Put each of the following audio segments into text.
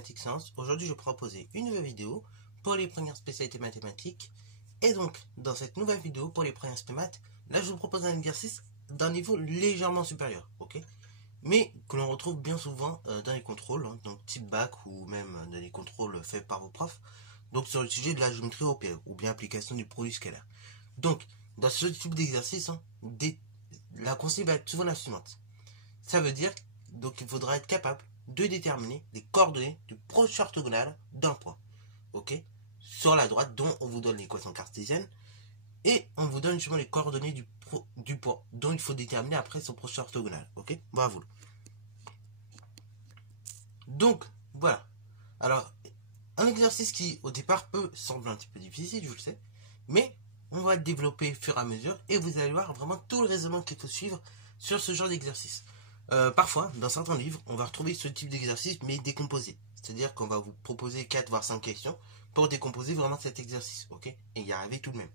Mathématiques Sciences. Aujourd'hui, je vais proposer une nouvelle vidéo pour les premières spécialités mathématiques. Et donc, dans cette nouvelle vidéo pour les premières spé maths, là, je vous propose un exercice d'un niveau légèrement supérieur, ok? Mais que l'on retrouve bien souvent dans les contrôles, hein, donc type bac ou même dans les contrôles faits par vos profs. Donc, sur le sujet de la géométrie européenne ou bien application du produit scalaire. Donc, dans ce type d'exercice, hein, la consigne va être souvent la suivante. Ça veut dire donc il faudra être capable de déterminer les coordonnées du proche orthogonal d'un point. Ok? Sur la droite, dont on vous donne l'équation cartésienne, et on vous donne justement les coordonnées du point, dont il faut déterminer après son proche orthogonal. Ok? Bravo. Donc, voilà. Alors, un exercice qui, au départ, peut sembler un petit peu difficile, je le sais, mais on va le développer au fur et à mesure, et vous allez voir vraiment tout le raisonnement qu'il faut suivre sur ce genre d'exercice. Parfois, dans certains livres, on va retrouver ce type d'exercice, mais décomposé. C'est-à-dire qu'on va vous proposer 4 voire 5 questions pour décomposer vraiment cet exercice, ok? Et y arriver tout de même.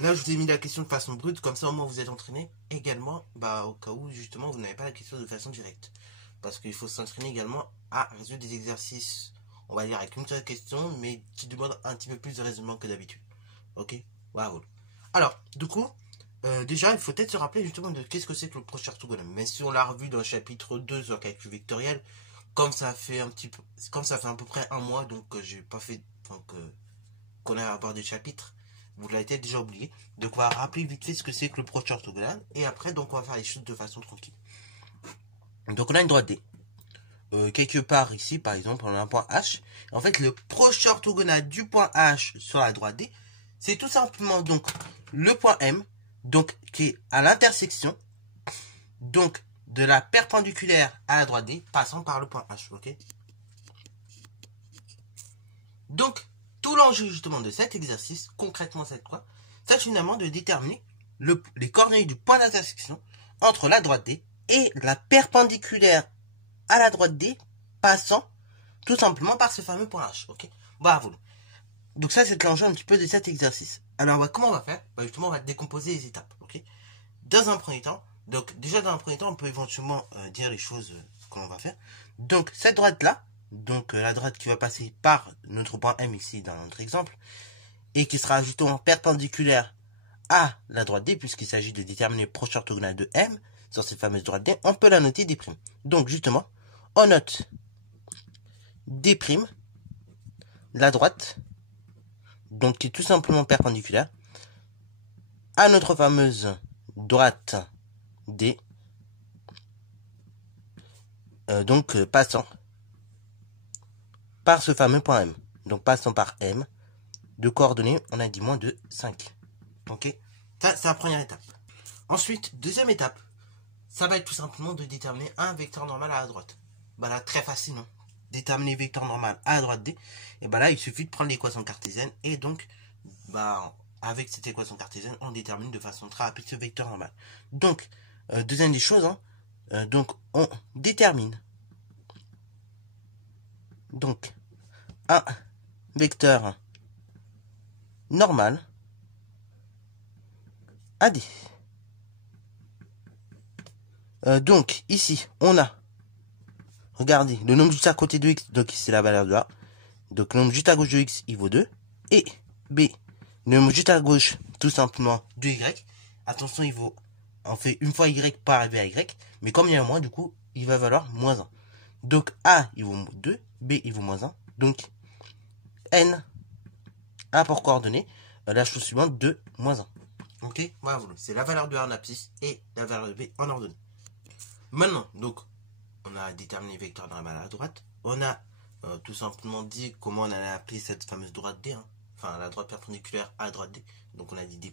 Là, je vous ai mis la question de façon brute, comme ça au moins vous êtes entraîné. Également, au cas où justement vous n'avez pas la question de façon directe. Parce qu'il faut s'entraîner également à résoudre des exercices, on va dire avec une seule question, mais qui demandent un petit peu plus de raisonnement que d'habitude. Ok? Waouh. Alors, du coup, déjà, il faut peut-être se rappeler justement de qu'est-ce que c'est que le proche orthogonal. Mais si on l'a revu dans le chapitre 2 sur le calcul vectoriel, comme ça fait à peu près un mois, donc j'ai pas fait, qu'on a abordé le chapitre, vous l'avez peut-être déjà oublié. Donc on va rappeler vite fait ce que c'est que le proche orthogonal, et après donc on va faire les choses de façon tranquille. Donc on a une droite D. Quelque part ici, par exemple, on a un point H. En fait, le proche orthogonal du point H sur la droite D, c'est tout simplement donc le point M, donc qui est à l'intersection donc de la perpendiculaire à la droite D, passant par le point H, ok? Donc, tout l'enjeu justement de cet exercice, concrètement c'est quoi? C'est finalement de déterminer les coordonnées du point d'intersection entre la droite D et la perpendiculaire à la droite D, passant tout simplement par ce fameux point H, ok? Bravo. Donc ça, c'est l'enjeu un petit peu de cet exercice. Alors, comment on va faire? Justement, on va décomposer les étapes, ok? Dans un premier temps, on peut éventuellement dire les choses que l'on va faire. Donc, cette droite-là, donc la droite qui va passer par notre point M ici dans notre exemple, et qui sera justement perpendiculaire à la droite D, puisqu'il s'agit de déterminer le proche orthogonal de M sur cette fameuse droite D, on peut la noter D'. Donc, justement, on note D', la droite, donc qui est tout simplement perpendiculaire à notre fameuse droite D, passant par ce fameux point M. Donc passant par M, de coordonnées, on a dit moins de 5. Ok? Ça, c'est la première étape. Ensuite, deuxième étape, ça va être tout simplement de déterminer un vecteur normal à la droite. Là, très facilement. Déterminer vecteur normal à la droite D, et là, il suffit de prendre l'équation cartésienne, et donc, avec cette équation cartésienne, on détermine de façon très rapide ce vecteur normal. Donc, deuxième des choses, donc on détermine donc un vecteur normal AD. Donc ici on a, regardez, le nombre juste à côté de x, donc ici c'est la valeur de A. Donc le nombre juste à gauche de x il vaut 2. Et B, le nombre juste à gauche tout simplement de y. Attention, on fait une fois y par arriver à y, mais comme il y a un moins, du coup, il va valoir moins 1. Donc A, il vaut 2, B, il vaut moins 1. Donc N a pour coordonnée la chose suivante, 2, moins 1. Ok, voilà, c'est la valeur de A en abscisse et la valeur de B en ordonnée. Maintenant, donc, on a déterminé le vecteur normal à la droite. On a tout simplement dit comment on allait appeler cette fameuse droite D, enfin la droite perpendiculaire à la droite D. Donc on a dit D'.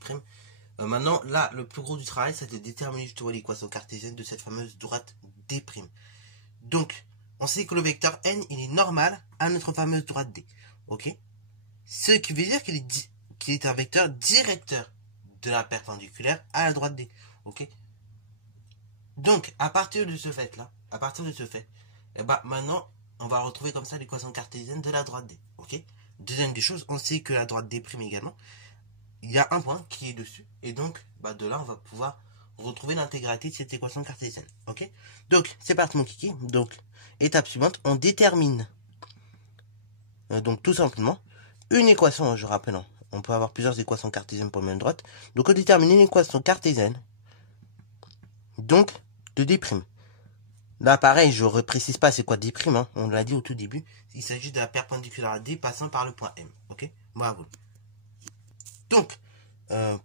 Maintenant, là, le plus gros du travail, c'est de déterminer justement l'équation cartésienne de cette fameuse droite D'. Donc, on sait que le vecteur N, il est normal à notre fameuse droite D. Ok? Ce qui veut dire qu'il est un vecteur directeur de la perpendiculaire à la droite D. Ok? Donc, à partir de ce fait, maintenant, on va retrouver comme ça l'équation cartésienne de la droite D. Ok? Deuxième des choses, on sait que la droite D' également, il y a un point qui est dessus. Et donc, de là, on va pouvoir retrouver l'intégralité de cette équation cartésienne. Ok? Donc, c'est parti mon kiki. Donc, étape suivante, on détermine. Donc, tout simplement, une équation, je rappelle, hein, on peut avoir plusieurs équations cartésiennes pour le même droite. Donc, on détermine une équation cartésienne, donc, de D'. Là, pareil, je ne précise pas c'est quoi D', hein, on l'a dit au tout début. Il s'agit de la perpendiculaire à D passant par le point M. Ok? Bravo. Donc,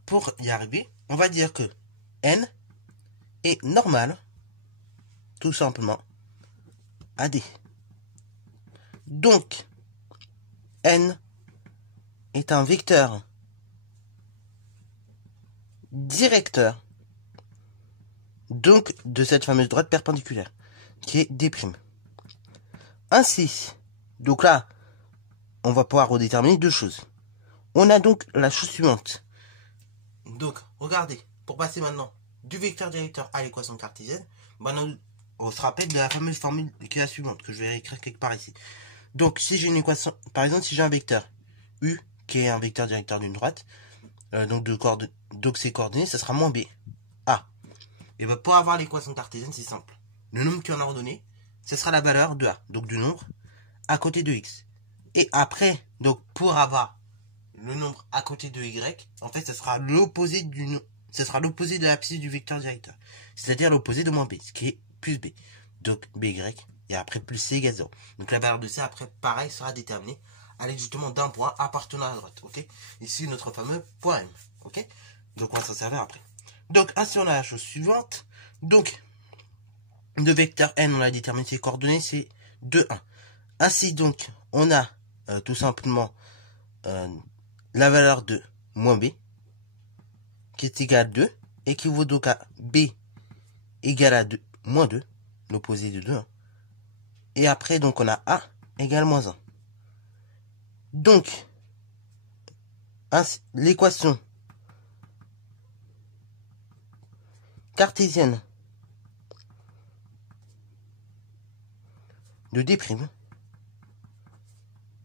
pour y arriver, on va dire que N est normal, tout simplement, à D. Donc, N est un vecteur directeur, donc, de cette fameuse droite perpendiculaire, qui est D'. Ainsi, donc là, on va pouvoir redéterminer deux choses. On a donc la chose suivante. Donc, regardez, pour passer maintenant du vecteur directeur à l'équation cartésienne, maintenant, on se rappelle de la fameuse formule qui est la suivante, que je vais écrire quelque part ici. Donc, si j'ai une équation, par exemple, si j'ai un vecteur U, qui est un vecteur directeur d'une droite, donc ses coordonnées, ça sera moins B. A. Et bien, pour avoir l'équation cartésienne, c'est simple. Le nombre qui en a ordonné, ce sera la valeur de A, donc du nombre, à côté de X. Et après, donc, pour avoir le nombre à côté de Y, en fait, ce sera l'opposé de l'abscisse du vecteur directeur. C'est-à-dire l'opposé de moins B, ce qui est plus B. Donc, BY, et après plus C égale 0. Donc, la valeur de C, après, pareil, sera déterminée à l'aide justement d'un point appartenant à la droite. Ok? Ici, notre fameux point M. Ok? Donc, on va s'en servir après. Donc, ainsi, on a la chose suivante. Donc, le vecteur N, on a déterminé ses coordonnées, c'est 2, 1. Ainsi, donc, on a tout simplement la valeur de moins B, qui est égale à 2, équivaut donc à B égale à 2, moins 2, l'opposé de 2. Hein. Et après, donc, on a A égale moins 1. Donc, l'équation cartésienne de D'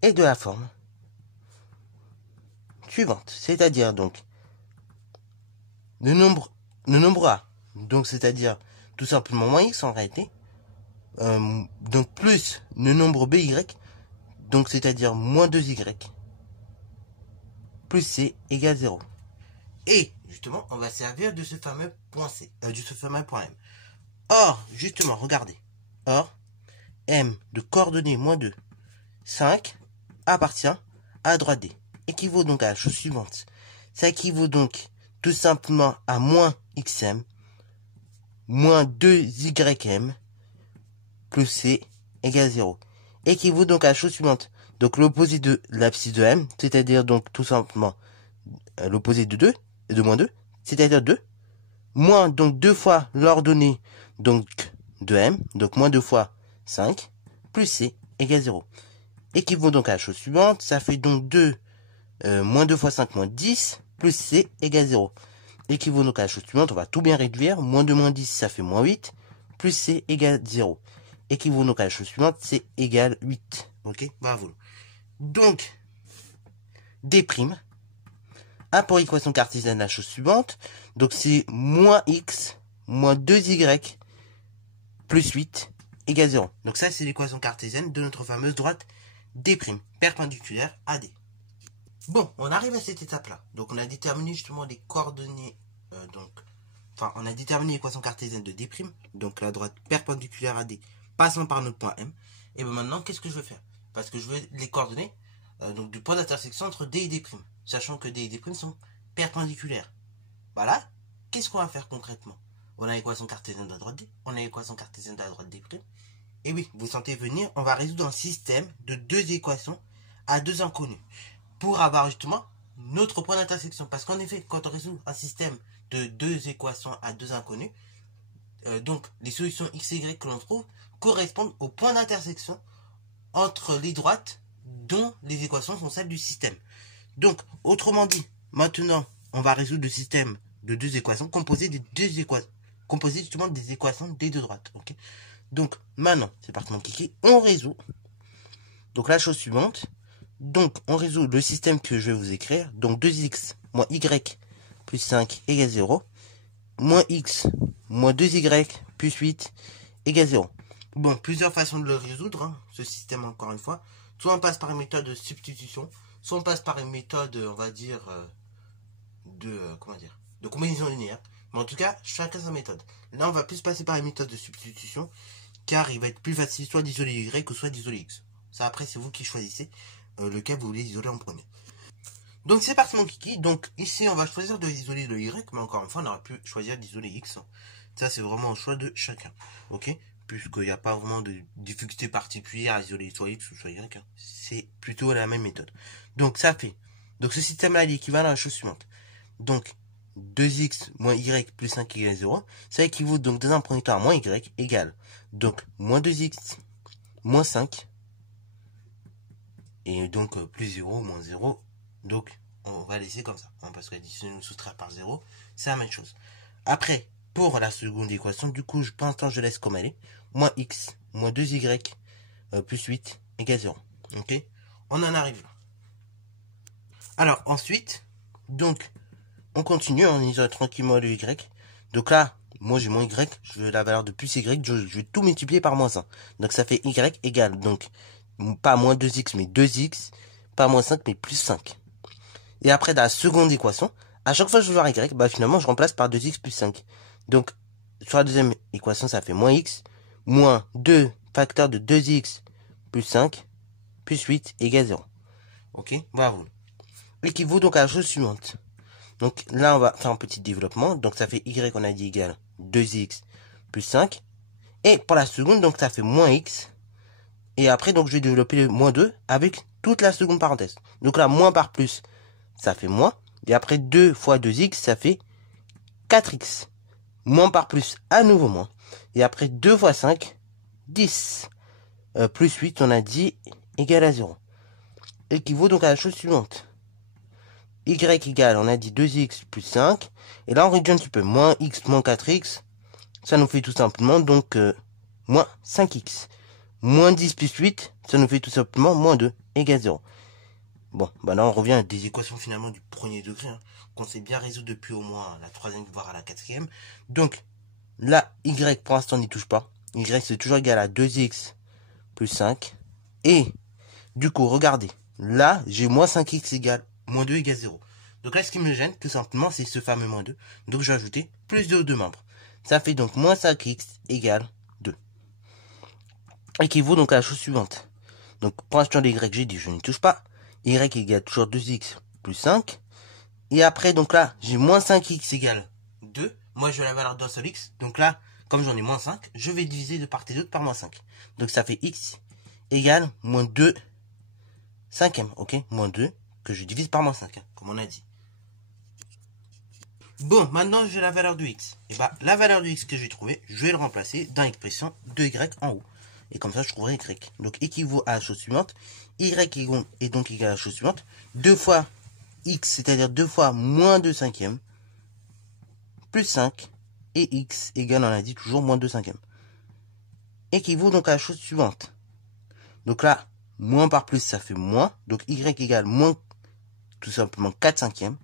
est de la forme suivante, c'est-à-dire donc le nombre A, donc c'est-à-dire tout simplement moins X en réalité, donc plus le nombre BY, donc c'est-à-dire moins 2Y, plus C égale 0. Et justement, on va servir de ce fameux point C, de ce fameux point M. Or, justement, regardez, or, M de coordonnées moins 2, 5, appartient à la droite D. Équivaut donc à la chose suivante. Ça équivaut donc tout simplement à moins XM, moins 2YM, plus C égale 0. Équivaut donc à la chose suivante. Donc l'opposé de l'abscisse de M, c'est-à-dire donc tout simplement l'opposé de 2, de moins 2, c'est-à-dire 2, moins donc 2 fois l'ordonnée donc de M, donc moins 2 fois 5, plus C égale 0. Équivaut donc à la chose suivante, ça fait donc 2, moins 2 fois 5, moins 10, plus C égale 0. Équivaut donc à la chose suivante, on va tout bien réduire, moins 2, moins 10, ça fait moins 8, plus C égale 0. Équivaut donc à la chose suivante, C égale 8. Ok, bravo. Donc, D', a pour équation cartésienne la chose suivante, donc c'est moins X, moins 2Y, plus 8, égale 0. Donc ça, c'est l'équation cartésienne de notre fameuse droite D', perpendiculaire à D. Bon, on arrive à cette étape-là. Donc on a déterminé justement les coordonnées, on a déterminé l'équation cartésienne de D', donc la droite perpendiculaire à D, passant par notre point M. Et bien maintenant, qu'est-ce que je veux faire? Parce que je veux les coordonnées donc du point d'intersection entre D et D', sachant que D et D' sont perpendiculaires. Voilà, qu'est-ce qu'on va faire concrètement? On a l'équation cartésienne de la droite D, on a l'équation cartésienne de la droite D'. Et oui, vous sentez venir, on va résoudre un système de deux équations à deux inconnus pour avoir justement notre point d'intersection. Parce qu'en effet, quand on résout un système de deux équations à deux inconnus, donc les solutions x et y que l'on trouve correspondent au point d'intersection entre les droites dont les équations sont celles du système. Donc, autrement dit, maintenant, on va résoudre le système de deux équations composées justement des équations des deux droites. Okay, donc, maintenant, c'est parti mon kiki, on résout. Donc, la chose suivante, donc, on résout le système que je vais vous écrire. Donc, 2x moins y plus 5 égale 0. moins x moins 2y plus 8 égale 0. Bon, plusieurs façons de le résoudre, hein, ce système encore une fois. Soit on passe par une méthode de substitution, soit on passe par une méthode, on va dire, de combinaison linéaire. Mais en tout cas, chacun sa méthode. Là, on va plus passer par une méthode de substitution, car il va être plus facile soit d'isoler y ou soit d'isoler x. Ça, après, c'est vous qui choisissez lequel vous voulez isoler en premier. Donc c'est parti mon kiki, donc ici on va choisir de isoler le y, mais encore une fois on aurait pu choisir d'isoler x. Ça c'est vraiment un choix de chacun, ok? Puisqu'il n'y a pas vraiment de difficulté particulière à isoler soit x ou soit y, hein. C'est plutôt la même méthode. Donc ça fait, donc ce système là il est équivalent à la chose suivante. Donc 2x moins y plus 5 égale 0, ça équivaut donc dans un premier temps à moins y égale, donc moins 2x moins 5, et donc plus 0 moins 0. Donc, on va laisser comme ça, hein, parce que l'addition nous soustraire par 0, c'est la même chose. Après, pour la seconde équation, du coup, pour l'instant, je laisse comme elle est. Moins x, moins 2y, plus 8, égale 0. Ok? On en arrive là. Alors, ensuite, donc, on continue, on isole tranquillement le y. Donc là, moi j'ai mon y, je veux la valeur de plus y, je vais tout multiplier par moins 1. Donc ça fait y égale, donc, pas moins 2x, mais 2x, pas moins 5, mais plus 5. Et après, dans la seconde équation, à chaque fois que je veux voir y, bah finalement, je remplace par 2x plus 5. Donc, sur la deuxième équation, ça fait moins x, moins 2 facteur de 2x plus 5, plus 8 égale 0. Ok, bravo. Équivaut donc à la chose suivante. Donc là, on va faire un petit développement. Donc, ça fait y, on a dit égale 2x plus 5. Et pour la seconde, donc ça fait moins x. Et après, donc je vais développer le moins 2 avec toute la seconde parenthèse. Donc là, moins par plus, ça fait moins. Et après 2 fois 2x, ça fait 4x. Moins par plus, à nouveau moins. Et après 2 fois 5, 10. Plus 8, on a dit, égale à 0. Équivaut donc à la chose suivante. Y égale, on a dit 2x plus 5. Et là, on réduit un petit peu. Moins x moins 4x. Ça nous fait tout simplement donc moins 5x. Moins 10 plus 8, ça nous fait tout simplement moins 2 égale 0. Bon, bah là on revient à des équations finalement du premier degré, hein, qu'on sait bien résoudre depuis au moins la troisième, voire à la quatrième. Donc, là, y pour l'instant n'y touche pas. Y c'est toujours égal à 2x plus 5. Et, du coup, regardez, là, j'ai moins 5x égale, moins 2 égale 0. Donc là, ce qui me gêne, tout simplement, c'est ce fameux moins 2. Donc, je vais ajouter plus de 2 membres. Ça fait donc moins 5x égale 2. Équivaut donc à la chose suivante. Donc, pour l'instant, les y, j'ai dit, je n'y touche pas. Y égale toujours 2x plus 5. Et après, donc là, j'ai moins 5x égale 2. Moi, je veux la valeur d'un seul x. Donc là, comme j'en ai moins 5, je vais diviser de part et d'autre par moins 5. Donc ça fait x égale moins 2 cinquième. Ok, moins 2 que je divise par moins 5, hein, comme on a dit. Bon, maintenant, j'ai la valeur de x. Et bah, la valeur de x que j'ai trouvée, je vais le remplacer dans l'expression de y en haut. Et comme ça, je trouverai y. Donc, équivaut à la chose suivante. Y est donc égal à la chose suivante. 2 fois x, c'est-à-dire 2 fois moins 2 cinquièmes, plus 5. Et x égale, on a dit toujours, moins 2 cinquièmes. Équivaut donc à la chose suivante. Donc là, moins par plus, ça fait moins. Donc, y égale moins, tout simplement, 4 cinquièmes.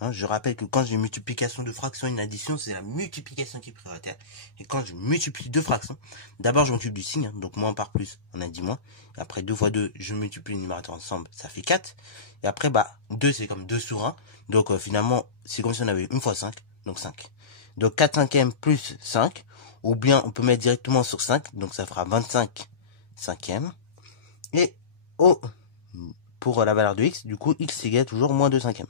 Hein, je rappelle que quand j'ai une multiplication de fractions et une addition, c'est la multiplication qui est prioritaire. Et quand je multiplie deux fractions, d'abord je multiplie du signe, hein, donc moins par plus, on a dit moins. Et après 2 fois 2, je multiplie les numérateurs ensemble, ça fait 4. Et après, bah 2 c'est comme 2 sur 1. Donc finalement, c'est comme si on avait 1 fois 5, donc 5. Donc 4 cinquièmes plus 5. Ou bien on peut mettre directement sur 5, donc ça fera 25 cinquièmes. Et pour la valeur de x, du coup, x égale toujours moins 2 cinquièmes.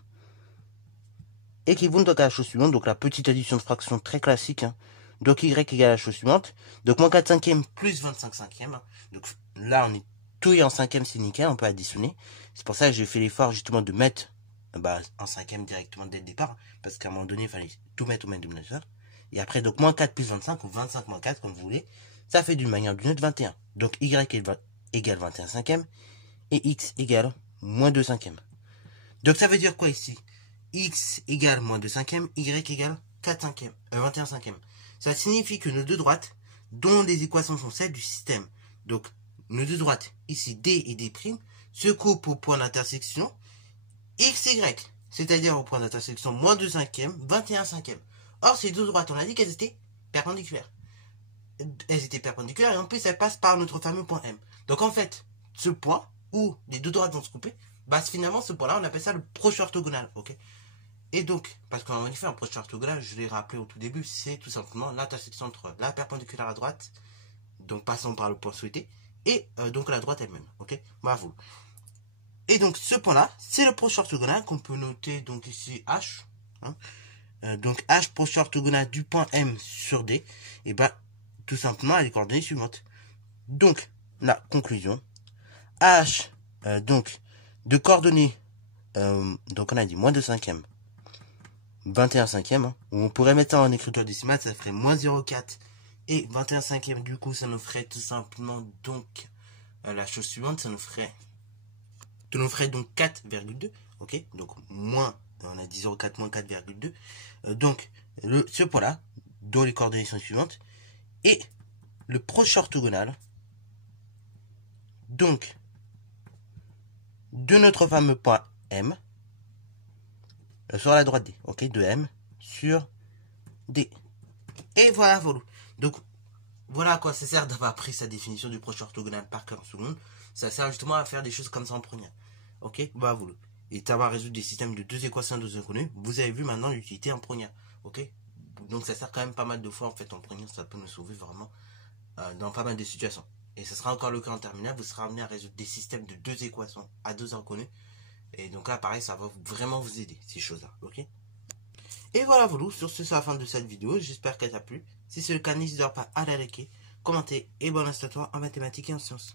Équivaut donc à la chose suivante, donc la petite addition de fractions très classique, hein. Donc y égale à la chose suivante, donc moins 4 cinquièmes plus 25 cinquièmes, hein. Donc là on est tout et en cinquième, c'est nickel, on peut additionner. C'est pour ça que j'ai fait l'effort justement de mettre en cinquième directement dès le départ, parce qu'à un moment donné il fallait tout mettre au même dénominateur. Et après donc moins 4 plus 25 ou 25 moins 4 comme vous voulez, ça fait d'une manière ou d'une autre 21. Donc y égale 21 cinquièmes et x égale moins 2 cinquièmes. Donc ça veut dire quoi ici? X égale moins 2 cinquièmes, Y égale 4 cinquièmes, 21 cinquièmes. Ça signifie que nos deux droites, dont les équations sont celles du système, donc nos deux droites, ici D et D', se coupent au point d'intersection XY, c'est-à-dire au point d'intersection moins 2 cinquièmes, 21 cinquièmes. Or, ces deux droites, on a dit qu'elles étaient perpendiculaires. Elles étaient perpendiculaires et en plus, elles passent par notre fameux point M. Donc, en fait, ce point où les deux droites vont se couper, bah, finalement, ce point-là, on appelle ça le proche orthogonal, ok? Et donc, parce qu'en effet, un proche orthogonal, je l'ai rappelé au tout début, c'est tout simplement l'intersection entre la perpendiculaire à droite, donc passant par le point souhaité, et donc la droite elle-même, ok? Bravo. Et donc, ce point-là, c'est le proche orthogonal qu'on peut noter, donc ici, H, hein? Donc, H proche orthogonal du point M sur D, et bah, tout simplement à les coordonnées suivantes. Donc, la conclusion, H, donc, de coordonnées, donc on a dit moins 2 cinquièmes, 21 cinquièmes, hein, où on pourrait mettre ça en écriture décimale, ça ferait moins 0,4, et 21 cinquièmes, du coup, ça nous ferait tout simplement, donc, la chose suivante, ça nous ferait donc 4,2, ok, donc moins, on a dit 0,4 moins 4,2, donc, ce point-là, dont les coordonnées sont suivantes, et le proche orthogonal, donc, de notre fameux point M, sur la droite D, ok, de M sur D. Et voilà, voilà. Donc, voilà à quoi ça sert d'avoir pris sa définition du proche orthogonal par cœur en seconde. Ça sert justement à faire des choses comme ça en première. Ok, bah voilà. Et d'avoir résoudre des systèmes de deux équations à deux inconnues, vous avez vu maintenant l'utilité en première. Ok, donc ça sert quand même pas mal de fois en fait en première, ça peut nous sauver vraiment dans pas mal de situations. Et ce sera encore le cas en terminale, vous serez amené à résoudre des systèmes de deux équations à deux inconnues. Et donc là, pareil, ça va vraiment vous aider, ces choses-là, ok? Et voilà, voilà, sur ce, c'est la fin de cette vidéo. J'espère qu'elle t'a plu. Si c'est le cas, n'hésite pas à la liker, commenter et bon instant en mathématiques et en sciences.